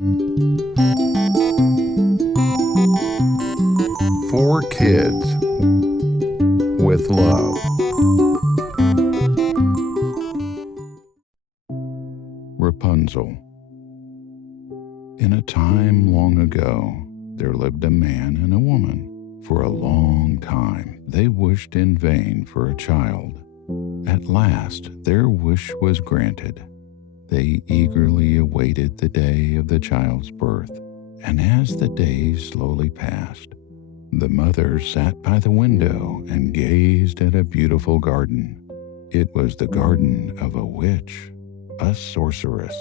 For kids with love. Rapunzel. In a time long ago, there lived a man and a woman. For a long time, they wished in vain for a child. At last, their wish was granted. They eagerly awaited the day of the child's birth, and as the days slowly passed, the mother sat by the window and gazed at a beautiful garden. It was the garden of a witch, a sorceress.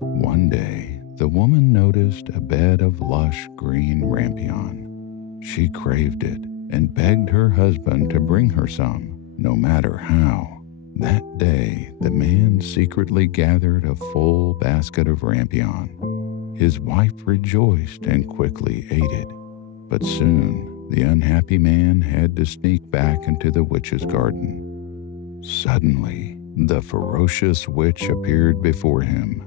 One day, the woman noticed a bed of lush green rampion. She craved it and begged her husband to bring her some, no matter how. That day, the man secretly gathered a full basket of rampion. His wife rejoiced and quickly ate it. But soon, the unhappy man had to sneak back into the witch's garden. Suddenly, the ferocious witch appeared before him.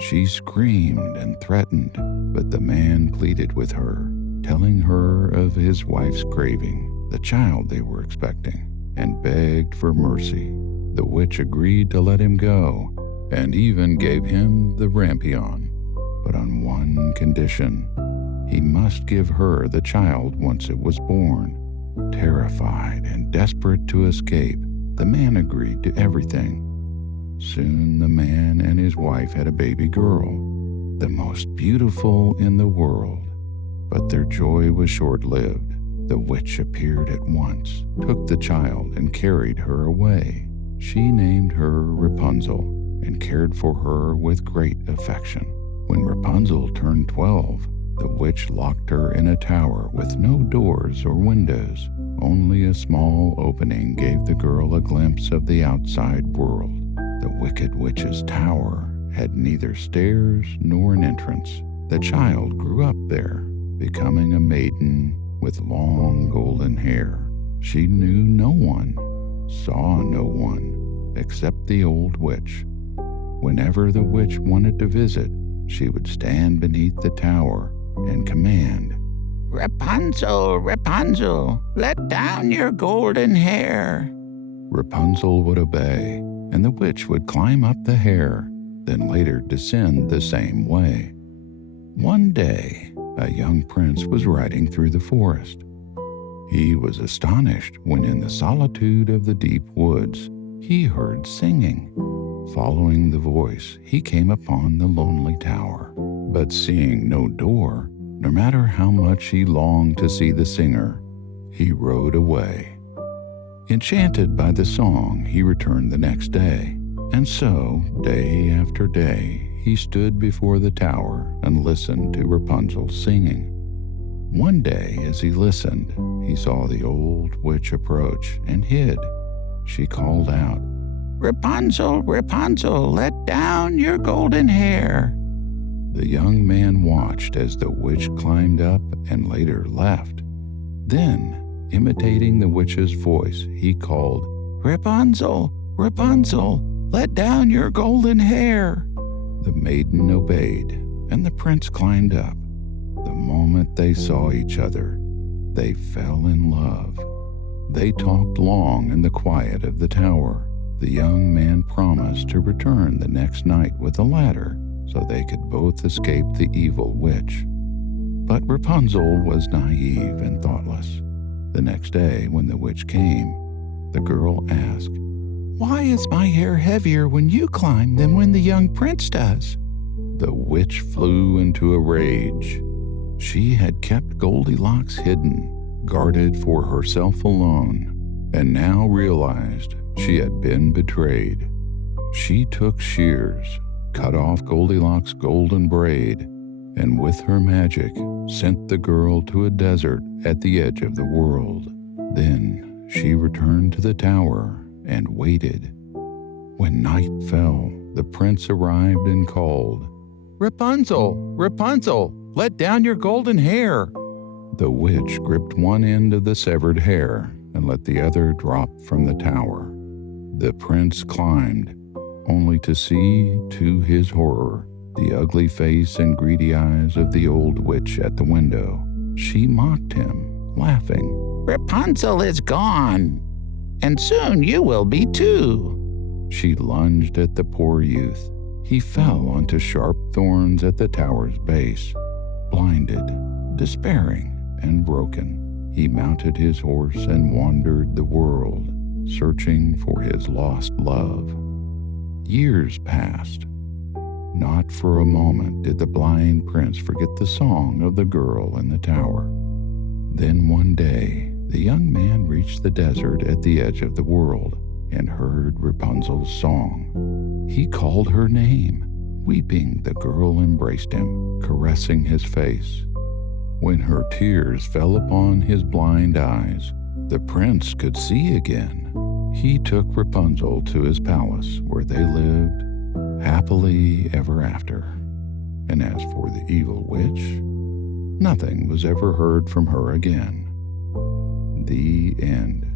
She screamed and threatened, but the man pleaded with her, telling her of his wife's craving, the child they were expecting, and begged for mercy. The witch agreed to let him go, and even gave him the rampion, but on one condition. He must give her the child once it was born. Terrified and desperate to escape, the man agreed to everything. Soon the man and his wife had a baby girl, the most beautiful in the world. But their joy was short-lived. The witch appeared at once, took the child, and carried her away. She named her Rapunzel and cared for her with great affection. When Rapunzel turned 12, the witch locked her in a tower with no doors or windows. Only a small opening gave the girl a glimpse of the outside world. The wicked witch's tower had neither stairs nor an entrance. The child grew up there, becoming a maiden with long golden hair. She knew no one, saw no one, except the old witch. Whenever the witch wanted to visit, she would stand beneath the tower and command, "Rapunzel, Rapunzel, let down your golden hair." Rapunzel would obey, and the witch would climb up the hair, then later descend the same way. One day, a young prince was riding through the forest. He was astonished when in the solitude of the deep woods, he heard singing. Following the voice, he came upon the lonely tower. But seeing no door, no matter how much he longed to see the singer, he rode away. Enchanted by the song, he returned the next day. And so, day after day, he stood before the tower and listened to Rapunzel singing. One day, as he listened, he saw the old witch approach and hid. She called out, "Rapunzel, Rapunzel, let down your golden hair." The young man watched as the witch climbed up and later left. Then, imitating the witch's voice, he called, "Rapunzel, Rapunzel, let down your golden hair." The maiden obeyed, and the prince climbed up. The moment they saw each other, they fell in love. They talked long in the quiet of the tower. The young man promised to return the next night with a ladder so they could both escape the evil witch. But Rapunzel was naive and thoughtless. The next day, when the witch came, the girl asked, "Why is my hair heavier when you climb than when the young prince does?" The witch flew into a rage. She had kept Goldilocks hidden, guarded for herself alone, and now realized she had been betrayed. She took shears, cut off Goldilocks' golden braid, and with her magic sent the girl to a desert at the edge of the world. Then she returned to the tower and waited. When night fell, the prince arrived and called, "Rapunzel, Rapunzel, let down your golden hair." The witch gripped one end of the severed hair and let the other drop from the tower. The prince climbed, only to see, to his horror, the ugly face and greedy eyes of the old witch at the window. She mocked him, laughing. "Rapunzel is gone, and soon you will be too." She lunged at the poor youth. He fell onto sharp thorns at the tower's base. Blinded, despairing, and broken, he mounted his horse and wandered the world, searching for his lost love. Years passed. Not for a moment did the blind prince forget the song of the girl in the tower. Then one day, the young man reached the desert at the edge of the world and heard Rapunzel's song. He called her name. Weeping, the girl embraced him, caressing his face. When her tears fell upon his blind eyes, the prince could see again. He took Rapunzel to his palace, where they lived happily ever after. And as for the evil witch, nothing was ever heard from her again. The end.